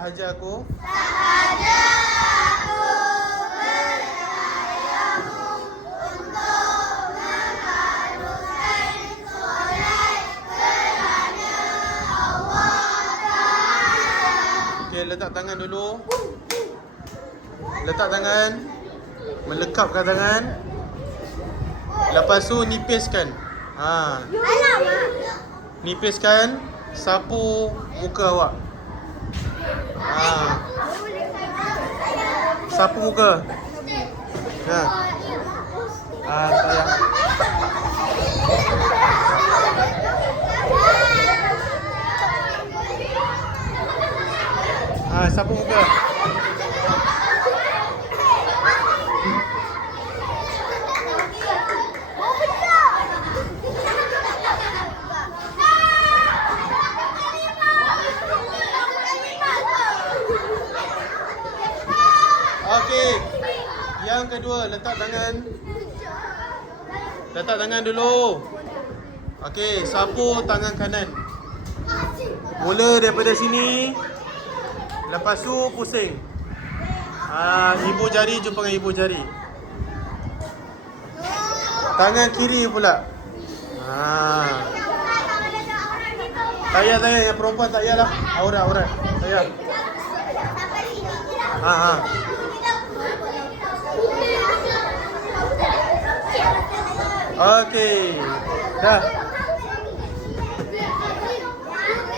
Sahaja aku okey, letak tangan dulu. Letak tangan. Melekapkan tangan. Lepas tu nipiskan. Nipiskan. Sapu muka awak. Sapu muka. Tak payah. Sapu muka. Okey. Yang kedua, letak tangan. Letak tangan dulu. Okey, sapu tangan kanan. Mula daripada sini. Lepas tu pusing. Ibu jari jumpa dengan ibu jari. Tangan kiri pula. Tak payah yang perempuan tak payahlah. Aurat. Tak payah. Okey. Dah.